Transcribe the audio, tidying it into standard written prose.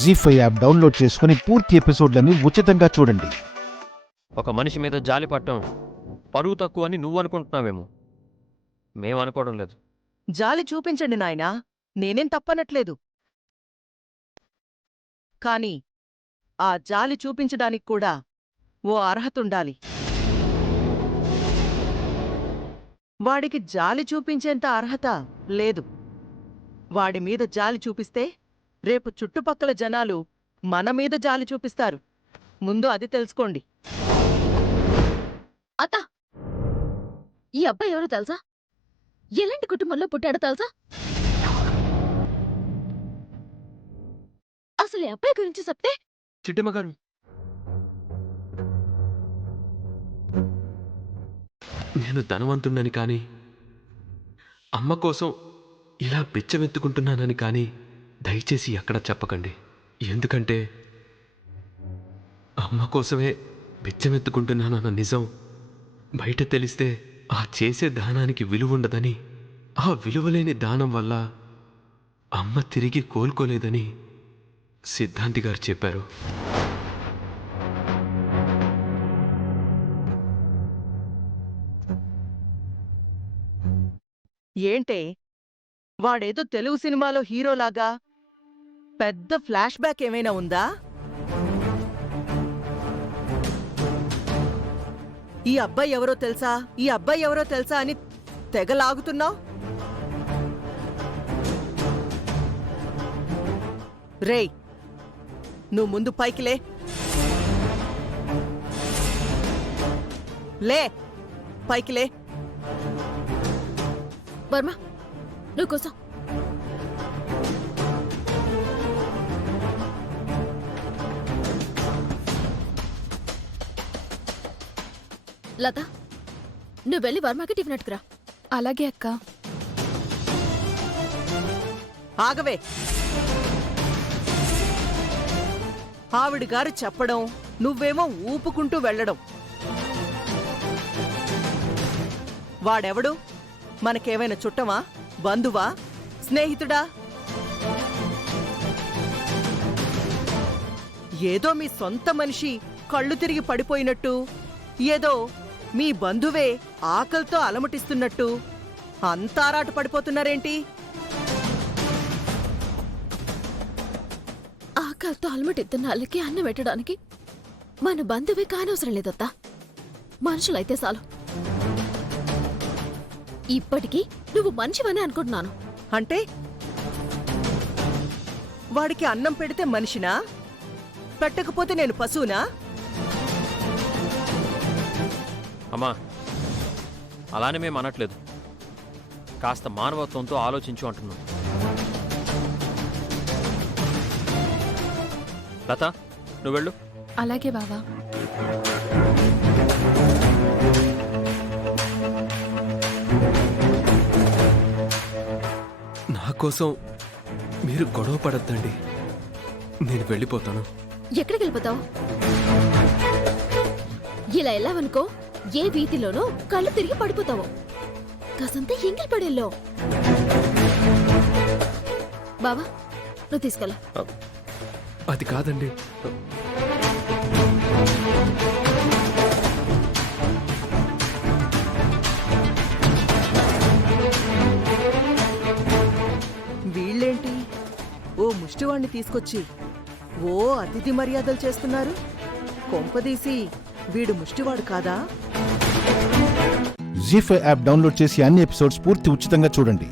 జీ5 app download చేసుకుని పూర్తి ఎపిసోడ్లని ఉచితంగా చూడండి. ఒక మనిషి మీద జాలి పట్టడం పరువు తక్కువ అని నువ్వు అనుకుంటున్నావేమో, మేము అనుకోవడం లేదు. జాలి చూపించండి నాయనా, నేనేం తప్పనట్లేదు. కాని ఆ జాలి చూపించడానికి కూడా ఓ అర్హతుండాలి. వాడికి జాలి చూపించేంత అర్హత లేదు. వాడి మీద జాలి చూపిస్తే రేపు చుట్టుపక్కల జనాలు మన మీద జాలి చూపిస్తారు. ముందు అది తెలుసుకోండి. అత్త, ఈ అబ్బాయి ఎవరో తెలుసా? ఎలాంటి కుటుంబంలో పుట్టాడో తెలుసా? అసలు ఈ అబ్బాయి గురించి చెప్తే. చిట్టమ్మ గారు, నేను ధనవంతుణ్ణని కానీ, అమ్మ కోసం ఇలా బిచ్చమెత్తుకుంటున్నానని కానీ దయచేసి ఎక్కడా చెప్పకండి. ఎందుకంటే అమ్మ కోసమే బిచ్చమెత్తుకుంటున్నానన్న నిజం బయట తెలిస్తే ఆ చేసే దానానికి విలువ ఉండదని, ఆ విలువలేని దానం వల్ల అమ్మ తిరిగి కోలుకోలేదని సిద్ధాంతి గారు చెప్పారు. ఏంటే, వాడేదో తెలుగు సినిమాలో హీరోలాగా పెద్ద ఫ్లాష్ బ్యాక్ ఏమైనా ఉందా? ఈ అబ్బాయి ఎవరో తెలుసా, ఈ అబ్బాయి ఎవరో తెలుసా అని తెగలాగుతున్నావు. రేయ్, నువ్వు ముందు పైకి లే. లే, పైకి లే. వర్మ, నువ్వు కోసం. లత, నువ్వు వెళ్ళి వర్మకి టిఫిన్ అట్టుకురా. అలాగే అక్క. ఆగవే. ఆవిడ గారు చెప్పడం, నువ్వేమో ఊపుకుంటూ వెళ్ళడం. వాడెవడు? మనకేమైనా చుట్టమా, బంధువా, స్నేహితుడా? ఏదో మీ సొంత మనిషి కళ్ళు తిరిగి పడిపోయినట్టు, ఏదో మీ బంధువే ఆకలితో అలమటిస్తున్నట్టు అంతారాట పడిపోతున్నారేంటి? ఆకలితో అలమటిద్దున్న వాళ్ళకి అన్నం పెట్టడానికి మన బంధువే కానవసరం లేదత్తా. మనుషులైతే చాలు. ఇప్పటికీ నువ్వు మనిషివని అనుకుంటున్నాను. అంటే వాడికి అన్నం పెడితే మనిషినా, పెట్టకపోతే నేను పశువునా? అమ్మా, అలానే మేము అనట్లేదు. కాస్త మానవత్వంతో ఆలోచించు అంటున్నాం. లత, నువ్వు వెళ్ళు. అలాగే బావా. నా కోసం మీరు గొడవ పడద్దండి, నేను వెళ్ళిపోతాను. ఎక్కడికి వెళ్ళిపోతావు? ఇలా వెళ్ళావనుకో, ఏ వీధిలోనో కళ్ళు తిరిగి పడిపోతావు. కాసంతా ఎంగిల్ పడేల్లో. బావా, నువ్వు తీసుకెళ్ళ. అది కాదండి. వీళ్ళేంటి ఓ ముష్టివాణ్ణి తీసుకొచ్చి ఓ అతిథి మర్యాదలు చేస్తున్నారు? కొంపదీసి వీడు ముష్టివాడు కాదా? జీ5 యాప్ డౌన్లోడ్ చేసి అన్ని ఎపిసోడ్స్ పూర్తి ఉచితంగా చూడండి.